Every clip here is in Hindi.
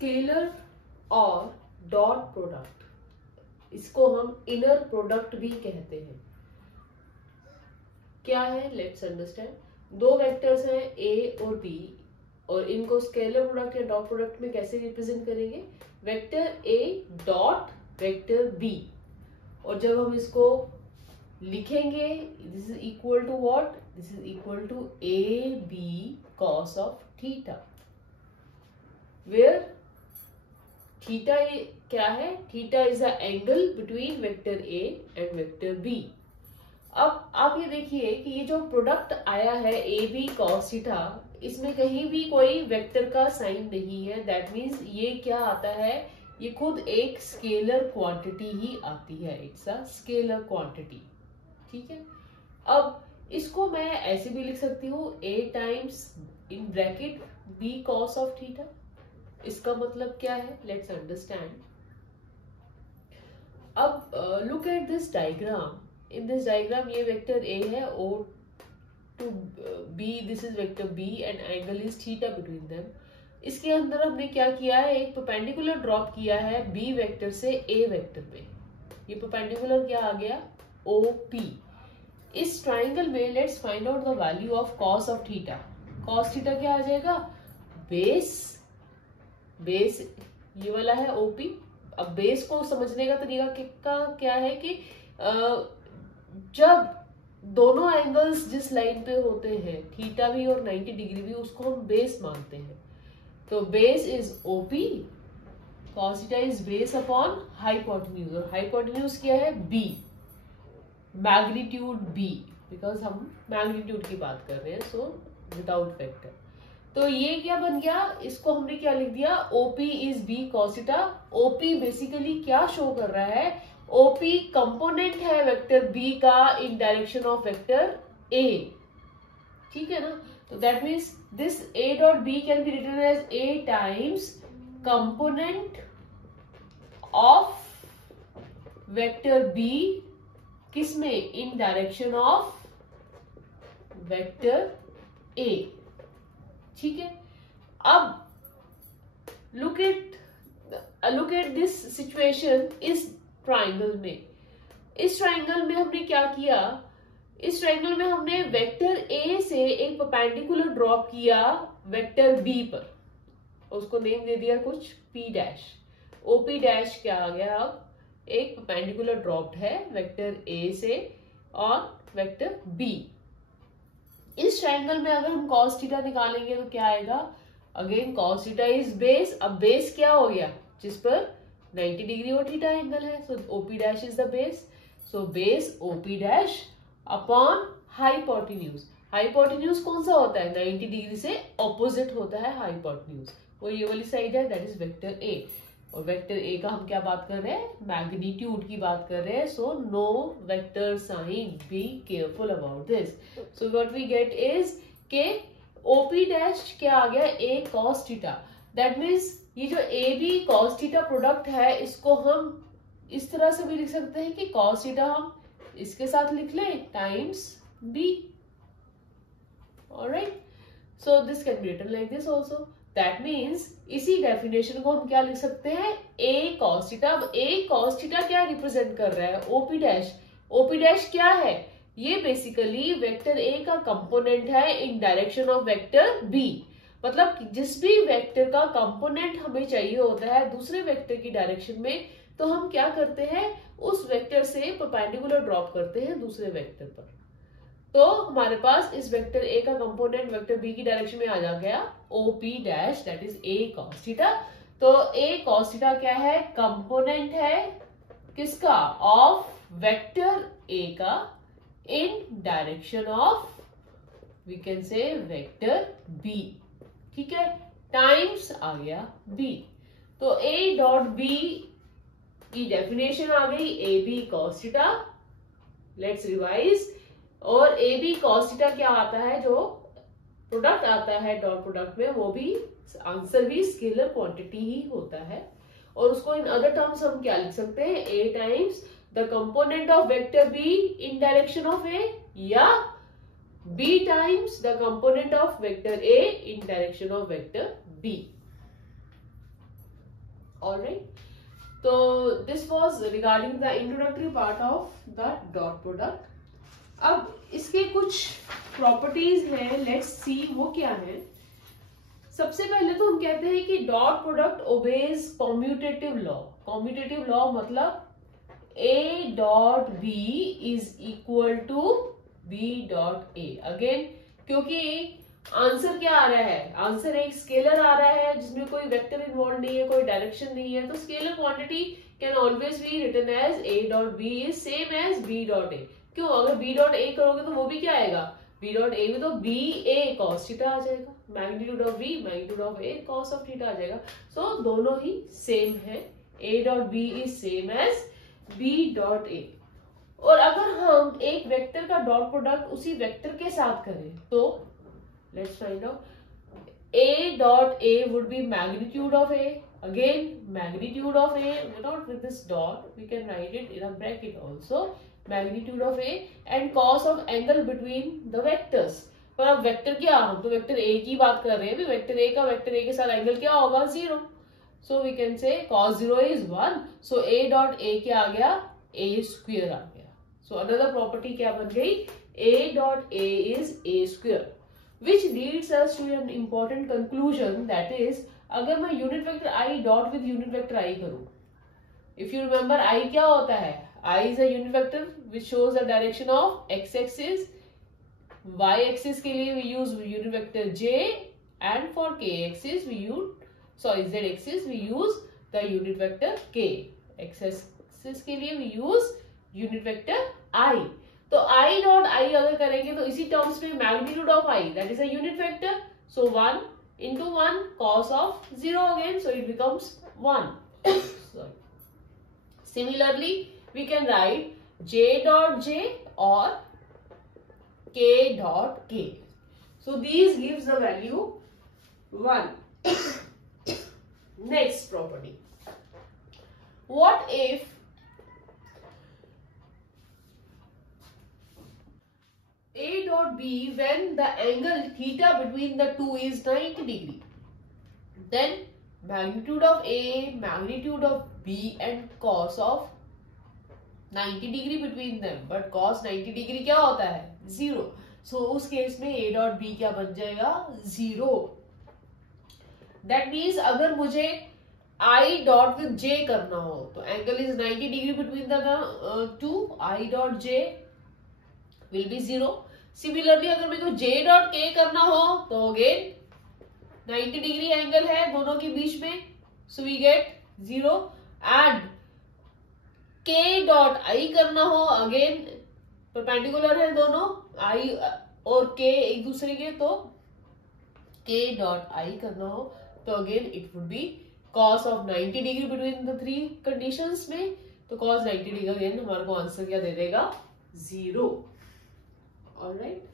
स्केलर और डॉट प्रोडक्ट, इसको हम इनर प्रोडक्ट भी कहते हैं। क्या है, लेट्स अंडरस्टैंड। दो वेक्टर्स हैं ए और बी, और इनको स्केलर प्रोडक्ट या डॉट प्रोडक्ट में कैसे रिप्रेजेंट करेंगे, vector A dot vector B, और जब हम इसको लिखेंगे this is equal to what, this is equal to A B cos of theta, where theta क्या है, theta is the angle between vector A and vector B. अब आप ये देखिए कि ये जो प्रोडक्ट आया है ए बी कॉस थीटा, इसमें कहीं भी कोई वेक्टर का साइन नहीं है, दैट मीन्स ये क्या आता है, ये खुद एक स्केलर क्वांटिटी ही आती है, इट्स अ स्केलर क्वांटिटी। ठीक है, अब इसको मैं ऐसे भी लिख सकती हूँ a times in bracket b cos of theta. इसका मतलब क्या है, लेट्स अंडरस्टैंड। अब look at this diagram, in this diagram ये वेक्टर a है, o to b, this is vector b and angle is theta between them. इसके अंदर हमने क्या किया है, एक परपेंडिकुलर ड्रॉप किया है b वेक्टर से a वेक्टर पे। ये परपेंडिकुलर क्या आ गया, OP। इस ट्राइंगल में let's find out the value of cos of theta. Cos theta क्या आ जाएगा, बेस ये वाला है OP। अब बेस को समझने का तरीका क्या है कि जब दोनों एंगल्स जिस लाइन पे होते हैं, थीटा भी और 90 डिग्री भी, उसको हम बेस मानते हैं। तो base is OP, cos theta is base upon hypotenuse, और हाइपोटेन्यूज क्या है, B, मैग्नीट्यूड B, बिकॉज हम मैग्नीट्यूड की बात कर रहे हैं, सो विदाउट वेक्टर। तो ये क्या बन गया, इसको हमने क्या लिख दिया, OP is B cos theta. OP basically क्या शो कर रहा है, OP कंपोनेंट है वेक्टर B का in direction of vector A। ठीक है ना, तो that means this A dot B can be written as A times component of vector B, किसमें, in direction of vector A। ठीक है, अब लुक एट दिस सिचुएशन इस ट्राइंगल में। इस ट्राइंगल में हमने क्या किया, इस ट्राइंगल में हमने वेक्टर A से एक परपेंडिकुलर ड्रॉप किया वेक्टर B पर, उसको नेम दे दिया कुछ P डैश। OP डैश क्या आ गया, अब एक परपेंडिकुलर ड्रॉप्ड है वेक्टर A से और वेक्टर B। इस ट्रायंगल में अगर हम cos थीटा निकालेंगे तो क्या आएगा, again cos theta is base. अब बेस क्या हो गया, जिस पर 90 डिग्री और थीटा एंगल है, सो OP dash is the base. So base OP dash upon hypotenuse. Hypotenuse कौन सा होता है, 90 डिग्री से ऑपोजिट होता है हाइपोटेन्यूज, वो ये वाली साइड है, दैट इज वेक्टर A। और वेक्टर A का हम क्या बात कर रहे हैं, मैग्नीट्यूड की बात कर रहे हैं। So no vector sign, be careful about this. So what we get is के OP डैश क्या आ गया, A cos theta. That means ये जो AB cos थीटा प्रोडक्ट है, इसको हम इस तरह से भी लिख सकते हैं कि cos थीटा हम इसके साथ लिख लें times B। Alright, so this can be written like this also. That means इसी डेफिनेशन को हम क्या लिख सकते हैं, A cos थीटा। अब A cos थीटा क्या रिप्रेजेंट कर रहा है, OP डैश। OP डैश क्या है, ये बेसिकली वेक्टर A का कंपोनेंट है इन डायरेक्शन ऑफ वेक्टर B। मतलब जिस भी वेक्टर का कंपोनेंट हमें चाहिए होता है दूसरे वेक्टर की डायरेक्शन में, तो हम क्या करते हैं, उस वेक्टर से परपेंडिकुलर ड्रॉप करते हैं दूसरे वेक्टर पर। तो हमारे पास इस वेक्टर A का कंपोनेंट वेक्टर B की डायरेक्शन में आ जा गया OP dash, that is A cos theta. तो A cos थीटा क्या है, कंपोनेंट है किसका, ऑफ वेक्टर A का in direction of we can say vector B। ठीक है, टाइम्स आ गया B। तो A डॉट B की डेफिनेशन आ गई AB cos theta. Let's revise. और AB cos थीटा क्या आता है, जो प्रोडक्ट आता है डॉट प्रोडक्ट में, वो भी आंसर भी स्केलर क्वांटिटी ही होता है। और उसको इन अदर टर्म्स हम क्या लिख सकते हैं, A times the component of vector B in direction of A, या B times the component of vector A in direction of vector B। Alright, तो this was regarding the introductory part of the dot product. अब इसके कुछ प्रॉपर्टीज हैं, लेट्स सी वो क्या है। सबसे पहले तो हम कहते हैं कि dot product obeys commutative law. Commutative law मतलब A dot B is equal to B dot A। Again, क्योंकि आंसर क्या आ रहा है, आंसर एक स्केलर आ रहा है जिसमें कोई वेक्टर इन्वॉल्व नहीं है, कोई डायरेक्शन नहीं है, तो scalar quantity can always be written as A dot B is same as B dot A। क्यों, अगर B डॉट A करोगे तो वो भी क्या आएगा, B डॉट A में तो BA cos थीटा आ जाएगा, magnitude of B magnitude of A cos of theta आ जाएगा। सो दोनों ही सेम है, A dot B is same as B dot A। और अगर हम एक वेक्टर का डॉट प्रोडक्ट उसी वेक्टर के साथ करें तो let's find out. A dot A would be magnitude of A, again magnitude of A without with this dot we can write it in a bracket also, magnitude of A and cos of angle between the vectors। पर अब वेक्टर क्या, हम तो वेक्टर A की बात कर रहे हैं, वेक्टर A का वेक्टर A के साथ एंगल क्या होगा, 0। So we can say cos 0 is 1, so A dot A क्या आ गया, A square आ गया। So another property क्या बन गई, A dot A is A square, which leads us to an important conclusion, that is अगर मैं unit vector I dot with unit vector I करूं, if you remember I क्या होता है, I is a unit vector which shows the direction of x axis, y axis के लिए we use unit vector J, and for k axis we use, sorry z axis we use the unit vector K, x axis के लिए we use unit vector I। तो I डॉट I अगर करेंगे तो इसी टर्म्स में magnitude of I that is a unit vector, so 1 into 1 cos of 0 again, so it becomes 1। Sorry. Similarly we can write J dot J or K dot K, so these gives the value 1। Next property, what if A dot B when the angle theta between the two is 90 degree, then magnitude of A, magnitude of B and cos of 90 degree between them, but cos 90 degree क्या होता है, 0। So उस केस में A dot B क्या बन जाएगा, 0। That means अगर मुझे I dot with J करना हो तो angle is 90 degree between the two, I dot J will be 0। Similarly अगर मेरे को J dot K करना हो तो again 90 degree angle है दोनों के बीच में, so we get 0। and K dot I करना हो, अगेन परपेंडिकुलर है दोनों I और K एक दूसरे के, तो K dot I करना हो तो again it would be cos of 90 degree between the three conditions में, तो cos 90 डिग्री अगेन हमारे को आंसर क्या दे देगा, 0। Alright,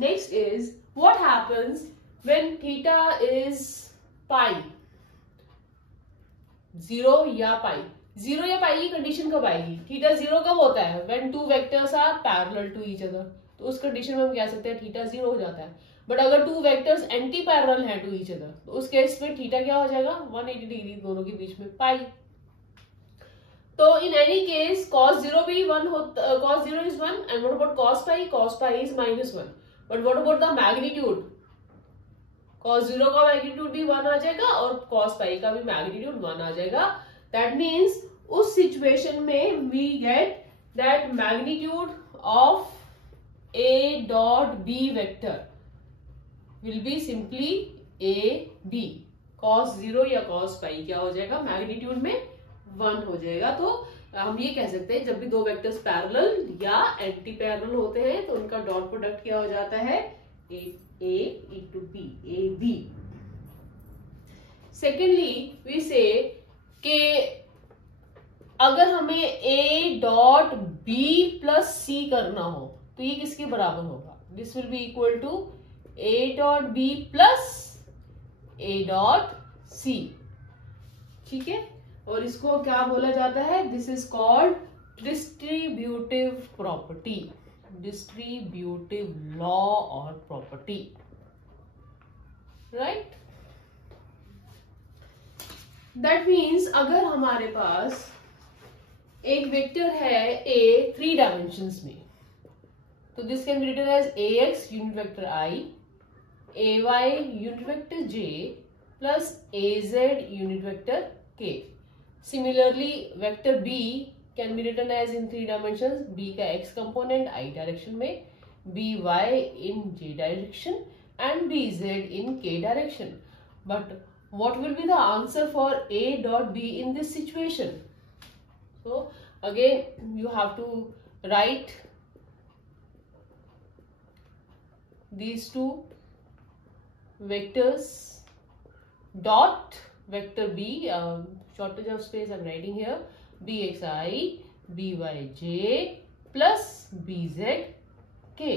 next is what happens when theta is pi, 0 या पाई। 0 या पाई की कंडीशन कब आएगी, थीटा 0 कब होता है, when two vectors are parallel to each other, तो उस कंडीशन में हम कह सकते हैं थीटा 0 हो जाता है। बट अगर टू वेक्टर्स एंटी पैरेलल हैं टू ईच अदर तो उस केस में थीटा क्या हो जाएगा, 180 डिग्री दोनों के बीच में पाई। तो इन एनी केस cos 0 भी 1 होता, cos 0 is 1 and what about cos pi, cos pi is -1, but what about the magnitude, cos 0 का मैग्नीट्यूड भी 1 आ जाएगा और cos pi का भी मैग्नीट्यूड 1 आ जाएगा। दैट मीन्स उस सिचुएशन में we get that magnitude of A dot B vector will be simply AB, cos 0 या cos pi क्या हो जाएगा, मैग्नीट्यूड में 1 हो जाएगा। तो हम ये कह सकते हैं जब भी दो वेक्टर्स पैरेलल या एंटी पैरेलल होते हैं तो उनका डॉट प्रोडक्ट क्या हो जाता है, A into B, AB। Secondly we say कि अगर हमें A dot B plus C करना हो तो ये किसके बराबर होगा, this will be equal to A dot B plus A dot C, ठीक है। और इसको क्या बोला जाता है, this is called distributive property, distributive law और प्रॉपर्टी, राइट। दैट मीन्स अगर हमारे पास एक वेक्टर है a 3 डायमेंशंस में, तो this can be written as ax unit vector i, ay unit vector j plus az unit vector k. Similarly vector b can be written as in 3 dimensions, b का x कंपोनेंट i डायरेक्शन में, by in j direction and bz in k direction. But what will be the answer for a dot b in this situation? So again you have to write these two vectors dot vector b, shortage of space I'm writing here, bxi byj plus bzk.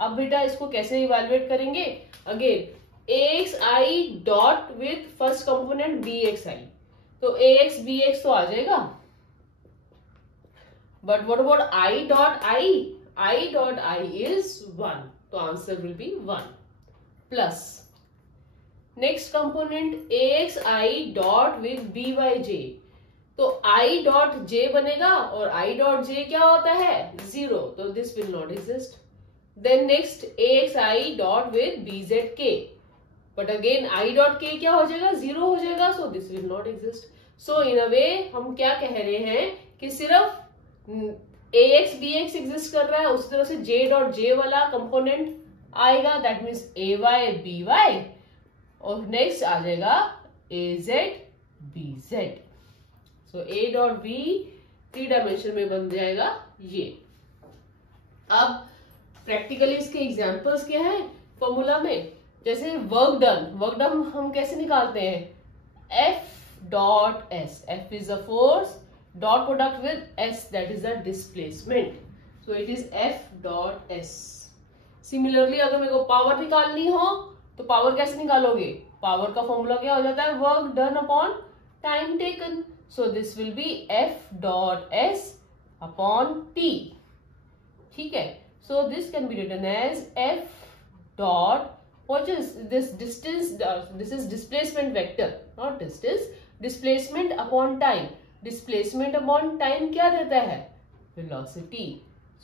अब बेटा इसको कैसे इवेलुएट करेंगे? Again axi dot with first component bxi, तो ax bx तो आ जाएगा, but what about i dot i dot i is 1, तो answer will be 1 plus next component axi dot with byj, तो i डॉट j बनेगा और i डॉट j क्या होता है? 0, तो this will not exist. Then next axi dot with bzk, but again I dot k क्या हो जाएगा? 0 हो जाएगा, so this will not exist. So in a way हम क्या कह रहे हैं कि सिर्फ ax bx एग्जिस्ट कर रहा है, उसी तरह से j dot j वाला कंपोनेंट आएगा, दैट मीन्स ay by, और नेक्स्ट आ जाएगा az bz. So a dot b 3 dimension में बन जाएगा ये. अब प्रैक्टिकली इसके एग्जांपल्स क्या है फॉर्मूला में? जैसे वर्क डन हम कैसे निकालते हैं? F dot S, F is a force, dot product with S that is a displacement, so it is F dot S. Similarly अगर मेरे को पावर निकालनी हो तो पावर कैसे निकालोगे? पावर का फॉर्मूला क्या हो जाता है? Work done upon time taken, so this will B F dot S upon T. ठीक है, so this can be written as F dot, what is this distance? This is displacement vector, not distance. Displacement upon time. Displacement upon time क्या देता है? Velocity.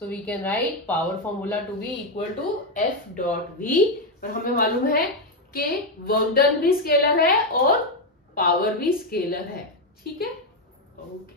So we can write power formula to be equal to F dot V. पर हमें मालूम है कि वर्क डन भी स्केलर है और पावर भी स्केलर है. ठीक है, ओके.